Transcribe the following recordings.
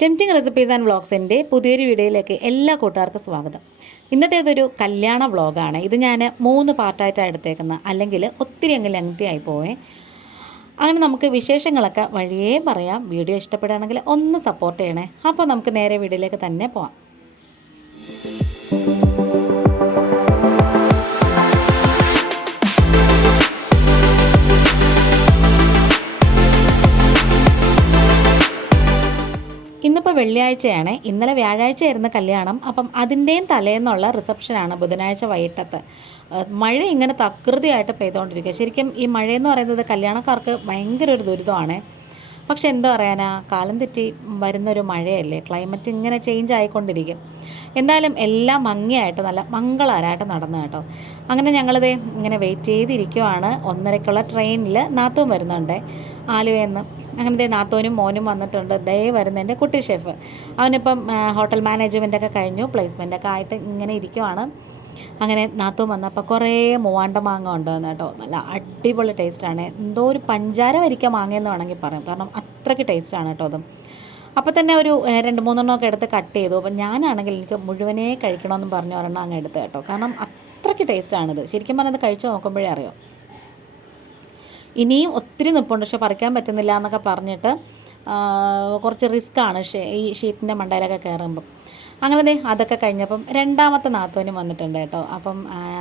Tempting recipes and വ്ളോഗ്സിന്റെ പുതിയൊരു വീഡിയോയിലേക്ക് എല്ലാ കൂട്ടുകാർക്കും സ്വാഗതം. ഇന്നത്തേതൊരു കല്യാണ വ്ളോഗാണ് ഇത് ഞാൻ മൂന്ന് പാർട്ടായിട്ടാണ് എടുത്തേക്കുന്നത് അല്ലെങ്കിൽ ഒത്തിരി അങ്ങ് ലെങ്തി ആയി അങ്ങനെ നമുക്ക് വിശേഷങ്ങളൊക്കെ വഴിയേ പറയാം. വീഡിയോ ഇഷ്ടപ്പെടുകയാണെങ്കിൽ ഒന്ന് സപ്പോർട്ട് ചെയ്യണേ. അപ്പോൾ നമുക്ക് നേരെ വീഡിയോയിലേക്ക് തന്നെ പോവാം. ഇന്നിപ്പോൾ വെള്ളിയാഴ്ചയാണ്. ഇന്നലെ വ്യാഴാഴ്ചയായിരുന്നു കല്യാണം. അപ്പം അതിന്റെയും തലേന്നുള്ള റിസപ്ഷനാണ് ബുധനാഴ്ച വൈകിട്ടത്ത്. മഴ ഇങ്ങനെ തകൃതിയായിട്ട് പെയ്തുകൊണ്ടിരിക്കുക ശരിക്കും ഈ മഴയെന്ന് പറയുന്നത് കല്യാണക്കാർക്ക് ഭയങ്കര ഒരു ദുരിതമാണ്. പക്ഷെ എന്താ പറയാനാ? കാലം തെറ്റി വരുന്നൊരു മഴയല്ലേ? ക്ലൈമറ്റ് ഇങ്ങനെ ചേഞ്ച് ആയിക്കൊണ്ടിരിക്കും. എന്തായാലും എല്ലാം ഭംഗിയായിട്ട് നല്ല മംഗളാരായിട്ട് നടന്നു കേട്ടോ. അങ്ങനെ ഞങ്ങളിത് ഇങ്ങനെ വെയിറ്റ് ചെയ്തിരിക്കുവാണ്. ഒന്നരക്കുള്ള ട്രെയിനിൽ നാത്തും വരുന്നുണ്ട്. ആലുവയിൽ നിന്ന് അങ്ങനെ ദേ നാത്തോനും മോനും വന്നിട്ടുണ്ട്. ദേ വരുന്നതിന്റെ കുട്ടി ഷെഫ്. അവനിപ്പം ഹോട്ടൽ മാനേജ്മെന്റൊക്കെ കഴിഞ്ഞു. പ്ലേസ്മെന്റൊക്കെ ആയിട്ട് ഇങ്ങനെ ഇരിക്കുവാണ്. അങ്ങനെ നാത്തു വന്നപ്പോൾ കുറേ മൂവാണ്ട മാങ്ങ ഉണ്ടെന്ന് കേട്ടോ. നല്ല അടിപൊളി ടേസ്റ്റാണ് എന്തോ ഒരു പഞ്ചാര വരിക്ക മാങ്ങയെന്ന് വേണമെങ്കിൽ പറയാം. കാരണം അത്രയ്ക്ക് ടേസ്റ്റാണ് കേട്ടോ അതും. അപ്പോൾ തന്നെ ഒരു രണ്ട് മൂന്നെണ്ണമൊക്കെ എടുത്ത് കട്ട് ചെയ്തു. അപ്പം ഞാനാണെങ്കിൽ എനിക്ക് മുഴുവനേ കഴിക്കണമെന്ന് പറഞ്ഞു ഒരെണ്ണം അങ്ങ് എടുത്ത് കേട്ടോ. കാരണം അത്രയ്ക്ക് ടേസ്റ്റാണിത് ശരിക്കും പറഞ്ഞത് കഴിച്ച് നോക്കുമ്പോഴേ അറിയാം. ഇനിയും ഒത്തിരി നിപ്പുണ്ട്. പക്ഷെ പറിക്കാൻ പറ്റുന്നില്ല എന്നൊക്കെ പറഞ്ഞിട്ട് കുറച്ച് റിസ്ക്കാണ് ഈ ഷീറ്റിന്റെ മണ്ടയിലൊക്കെ കയറുമ്പം അങ്ങനെ ദേ അതൊക്കെ കഴിഞ്ഞപ്പം രണ്ടാമത്തെ നാത്തൂനും വന്നിട്ടുണ്ട് കേട്ടോ. അപ്പം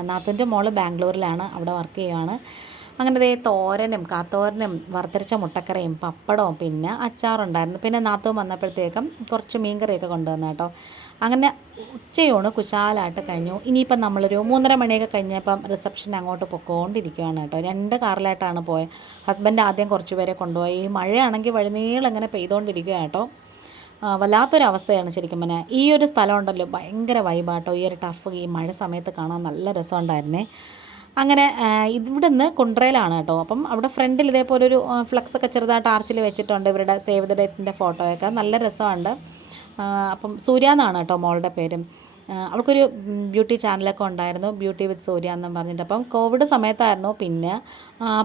നാത്തൂന്റെ മോൾ ബാംഗ്ലൂരിലാണ് അവിടെ വർക്ക് ചെയ്യുവാണ്. അങ്ങനെ ദേ തോരനും കാത്തോരനും വറുത്തരച്ച മുട്ടക്കറിയും പപ്പടവും പിന്നെ അച്ചാറുണ്ടായിരുന്നു പിന്നെ നാത്തൂൻ വന്നപ്പോഴത്തേക്കും കുറച്ച് മീൻകറിയൊക്കെ കൊണ്ടുവന്നു കേട്ടോ. അങ്ങനെ ഉച്ചയൂണ് കുശാലായിട്ട് കഴിഞ്ഞു. ഇനിയിപ്പം നമ്മളൊരു മൂന്നര മണിയൊക്കെ കഴിഞ്ഞപ്പം റിസപ്ഷൻ അങ്ങോട്ട് പൊക്കോണ്ടിരിക്കുകയാണ് കേട്ടോ. രണ്ട് കാറിലായിട്ടാണ് പോയത് ഹസ്ബൻഡ് ആദ്യം കുറച്ച് പേരെ കൊണ്ടുപോയി. മഴയാണെങ്കിൽ വഴിനീളം ഇങ്ങനെ പെയ്തുകൊണ്ടിരിക്കുക കേട്ടോ. വല്ലാത്തൊരു വല്ലാത്തൊരവസ്ഥയാണ് ശരിക്കും പറഞ്ഞാൽ ഈ ഒരു സ്ഥലം ഉണ്ടല്ലോ ഭയങ്കര വൈബാട്ടോ ഈ ഒരു ടഫ് ഈ മഴ സമയത്ത് കാണാൻ നല്ല രസമുണ്ടായിരുന്നേ. അങ്ങനെ ഇവിടെ നിന്ന് കുണ്ട്രയിലാണ് കേട്ടോ. അപ്പം അവിടെ ഫ്രണ്ടിൽ ഇതേപോലെ ഒരു ഫ്ലക്സ് ഒക്കെ ചെറുതായിട്ട് ആർച്ചിൽ വെച്ചിട്ടുണ്ട്. ഇവരുടെ സേവ് ദ ഡേറ്റിന്റെ ഫോട്ടോയൊക്കെ നല്ല രസമുണ്ട്. അപ്പം സൂര്യ എന്നാണ് കേട്ടോ മോളുടെ പേരും. അവൾക്കൊരു ബ്യൂട്ടി ചാനലൊക്കെ ഉണ്ടായിരുന്നു ബ്യൂട്ടി വിത്ത് സൂര്യ എന്നും പറഞ്ഞിട്ട്. അപ്പം കോവിഡ് സമയത്തായിരുന്നു പിന്നെ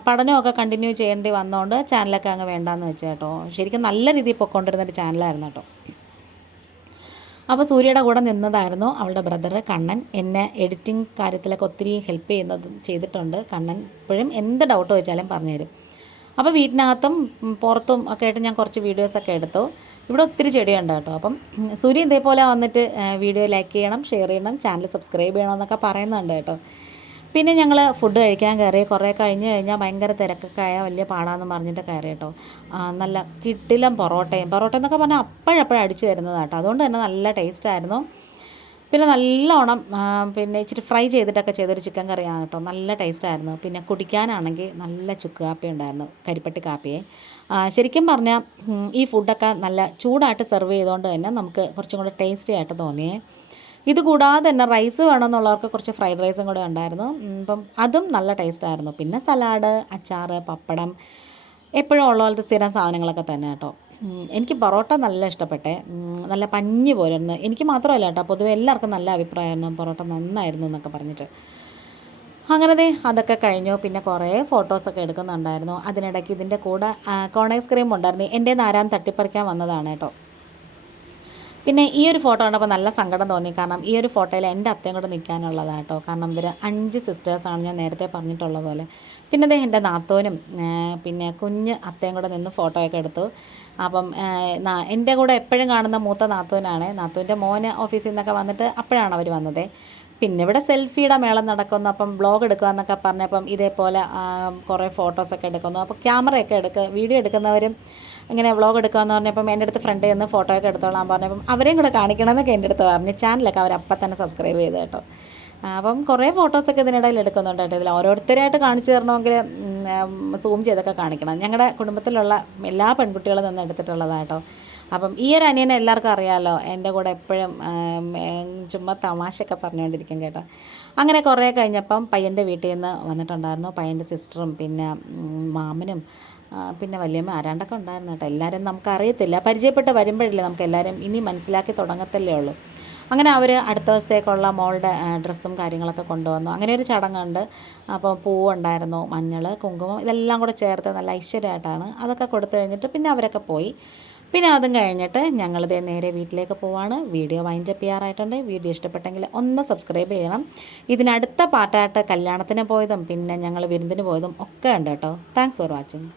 പഠനമൊക്കെ കണ്ടിന്യൂ ചെയ്യേണ്ടി വന്നതുകൊണ്ട് ചാനലൊക്കെ അങ്ങ് വേണ്ടാന്ന് വെച്ചു കേട്ടോ. ശരിക്കും നല്ല രീതിയിൽ പൊയ്ക്കൊണ്ടിരുന്ന ഒരു ചാനലായിരുന്നു കേട്ടോ. അപ്പോൾ സൂര്യയുടെ കൂടെ നിന്നതായിരുന്നു അവളുടെ ബ്രദർ കണ്ണൻ. എന്നെ എഡിറ്റിംഗ് കാര്യത്തിലൊക്കെ ഒത്തിരി ഹെൽപ്പ് ചെയ്യുന്നത് ചെയ്തിട്ടുണ്ട് കണ്ണൻ. ഇപ്പോഴും എന്ത് ഡൗട്ട് ചോദിച്ചാലും പറഞ്ഞുതരും. അപ്പോൾ വീട്ടിനകത്തും പുറത്തും ഒക്കെ ആയിട്ട് ഞാൻ കുറച്ച് വീഡിയോസൊക്കെ എടുത്തു. ഇവിടെ ഒത്തിരി ചെടിയുണ്ട് കേട്ടോ. അപ്പം സൂര്യ ഇതേപോലെ വന്നിട്ട് വീഡിയോ ലൈക്ക് ചെയ്യണം ഷെയർ ചെയ്യണം ചാനൽ സബ്സ്ക്രൈബ് ചെയ്യണം എന്നൊക്കെ പറയുന്നുണ്ട് കേട്ടോ. പിന്നെ ഞങ്ങൾ ഫുഡ് കഴിക്കാൻ കയറി കുറേ കഴിഞ്ഞ് കഴിഞ്ഞാൽ ഭയങ്കര തിരക്കൊക്കെ ആയ വലിയ പാടാന്ന് പറഞ്ഞിട്ട് കയറി കേട്ടോ. നല്ല കിട്ടിലും പൊറോട്ടയും പൊറോട്ട എന്നൊക്കെ പറഞ്ഞാൽ അപ്പോഴപ്പോഴും അടിച്ചു തരുന്നത് കേട്ടോ. അതുകൊണ്ട് തന്നെ നല്ല ടേസ്റ്റ് ആയിരുന്നു. പിന്നെ നല്ലോണം പിന്നെ ഇച്ചിരി ഫ്രൈ ചെയ്തിട്ടൊക്കെ ചെയ്തൊരു ചിക്കൻ കറിയാണ് കേട്ടോ. നല്ല ടേസ്റ്റായിരുന്നു. പിന്നെ കുടിക്കാനാണെങ്കിൽ നല്ല ചുക്ക് കാപ്പി ഉണ്ടായിരുന്നു കരിപ്പട്ടി കാപ്പിയെ. ശരിക്കും പറഞ്ഞാൽ ഈ ഫുഡൊക്കെ നല്ല ചൂടായിട്ട് സെർവ് ചെയ്തുകൊണ്ട് തന്നെ നമുക്ക് കുറച്ചും കൂടെ ടേസ്റ്റി ആയിട്ട് തോന്നിയേ. ഇത് കൂടാതെ തന്നെ റൈസ് വേണമെന്നുള്ളവർക്ക് കുറച്ച് ഫ്രൈഡ് റൈസും കൂടെ ഉണ്ടായിരുന്നു. അപ്പം അതും നല്ല ടേസ്റ്റായിരുന്നു. പിന്നെ സലാഡ് അച്ചാറ് പപ്പടം എപ്പോഴും ഉള്ള പോലത്തെ സ്ഥിരം സാധനങ്ങളൊക്കെ തന്നെ കേട്ടോ. എനിക്ക് പൊറോട്ട നല്ല ഇഷ്ടപ്പെട്ടേ. നല്ല പഞ്ഞ് പോലെന്ന് എനിക്ക് മാത്രമല്ല കേട്ടോ പൊതുവെ എല്ലാവർക്കും നല്ല അഭിപ്രായമായിരുന്നു പൊറോട്ട നന്നായിരുന്നു എന്നൊക്കെ പറഞ്ഞിട്ട്. അങ്ങനെ ദേ അതൊക്കെ കഴിഞ്ഞു. പിന്നെ കുറേ ഫോട്ടോസൊക്കെ എടുക്കുന്നുണ്ടായിരുന്നു. അതിനിടയ്ക്ക് ഇതിന്റെ കൂടെ കോൺ ഐസ്ക്രീം ഉണ്ടായിരുന്നു. എന്റെ നാരാൻ തട്ടിപ്പറിക്കാൻ വന്നതാണ് കേട്ടോ. പിന്നെ ഈ ഒരു ഫോട്ടോ കണ്ടപ്പോൾ നല്ല സങ്കടം തോന്നി. കാരണം ഈ ഒരു ഫോട്ടോയിൽ എന്റെ അത്തയും കൂടെ നിൽക്കാനുള്ളതാണ് കേട്ടോ. കാരണം ഇവർ അഞ്ച് സിസ്റ്റേഴ്സാണ് ഞാൻ നേരത്തെ പറഞ്ഞിട്ടുള്ള പോലെ. പിന്നെ അദ്ദേഹം എന്റെ നാത്തോനും പിന്നെ കുഞ്ഞ് അത്തയും കൂടെ നിന്ന് ഫോട്ടോയൊക്കെ എടുത്തു. അപ്പം എന്റെ കൂടെ എപ്പോഴും കാണുന്ന മൂത്ത നാത്തോനാണ്. നാത്തൂന്റെ മോന് ഓഫീസിൽ നിന്നൊക്കെ വന്നിട്ട് അപ്പോഴാണ് അവർ വന്നത്. പിന്നെ ഇവിടെ സെൽഫിയുടെ മേളം നടക്കുന്നു. അപ്പം ബ്ലോഗ് എടുക്കുക എന്നൊക്കെ പറഞ്ഞപ്പം ഇതേപോലെ കുറേ ഫോട്ടോസൊക്കെ എടുക്കുന്നു. അപ്പോൾ ക്യാമറയൊക്കെ എടുക്കുക വീഡിയോ എടുക്കുന്നവരും ഇങ്ങനെ വ്ളോഗ് എടുക്കാമെന്ന് പറഞ്ഞപ്പം എന്റെ അടുത്ത് ഫ്രണ്ട് നിന്ന് ഫോട്ടോ ഒക്കെ എടുത്തോളാൻ പറഞ്ഞപ്പം അവരെയും കൂടെ കാണിക്കണമെന്നൊക്കെ എന്റെ അടുത്ത് പറഞ്ഞ്. ചാനലൊക്കെ അവർ അപ്പം തന്നെ സബ്സ്ക്രൈബ് ചെയ്ത് കേട്ടോ. അപ്പം കുറേ ഫോട്ടോസൊക്കെ ഇതിനിടയിൽ എടുക്കുന്നുണ്ട് കേട്ടോ. ഇതിൽ ഓരോരുത്തരായിട്ട് കാണിച്ചു തരണമെങ്കിൽ സൂം ചെയ്തൊക്കെ കാണിക്കണം. ഞങ്ങളുടെ കുടുംബത്തിലുള്ള എല്ലാ പെൺകുട്ടികളും നിന്ന് എടുത്തിട്ടുള്ളതാണ് കേട്ടോ. അപ്പം ഈ ഒരു അനിയനെ എല്ലാവർക്കും അറിയാമല്ലോ എന്റെ കൂടെ എപ്പോഴും ചുമ്മാ തമാശയൊക്കെ പറഞ്ഞുകൊണ്ടിരിക്കും കേട്ടോ. അങ്ങനെ കുറേ കഴിഞ്ഞപ്പം പയ്യന്റെ വീട്ടിൽ നിന്ന് വന്നിട്ടുണ്ടായിരുന്നു. പയ്യന്റെ സിസ്റ്ററും പിന്നെ മാമനും പിന്നെ വല്യമ്മ ആരാണ്ടൊക്കെ ഉണ്ടായിരുന്നു കേട്ടോ. എല്ലാവരും നമുക്കറിയത്തില്ല. പരിചയപ്പെട്ട് വരുമ്പോഴല്ലേ നമുക്ക് എല്ലാവരും ഇനി മനസ്സിലാക്കി തുടങ്ങത്തല്ലേ ഉള്ളൂ. അങ്ങനെ അവർ അടുത്ത ദിവസത്തേക്കുള്ള മോളുടെ ഡ്രസ്സും കാര്യങ്ങളൊക്കെ കൊണ്ടുവന്നു. അങ്ങനെ ഒരു ചടങ്ങുണ്ട്. അപ്പോൾ പൂവുണ്ടായിരുന്നു മഞ്ഞൾ കുങ്കുമം ഇതെല്ലാം കൂടെ ചേർത്ത് നല്ല ഐശ്വര്യമായിട്ടാണ് അതൊക്കെ കൊടുത്തു കഴിഞ്ഞിട്ട് പിന്നെ അവരൊക്കെ പോയി. പിന്നെ അതും കഴിഞ്ഞിട്ട് ഞങ്ങളിതേ നേരെ വീട്ടിലേക്ക് പോവാണ്. Video wind up ചെയ്യാറായിട്ടുണ്ട്. വീഡിയോ ഇഷ്ടപ്പെട്ടെങ്കിൽ ഒന്ന് സബ്സ്ക്രൈബ് ചെയ്യണം. ഇതിനടുത്ത പാട്ടായിട്ട് കല്യാണത്തിന് പോയതും പിന്നെ ഞങ്ങൾ വിരുന്നിന് പോയതും ഒക്കെ ഉണ്ട് കേട്ടോ. Thanks for watching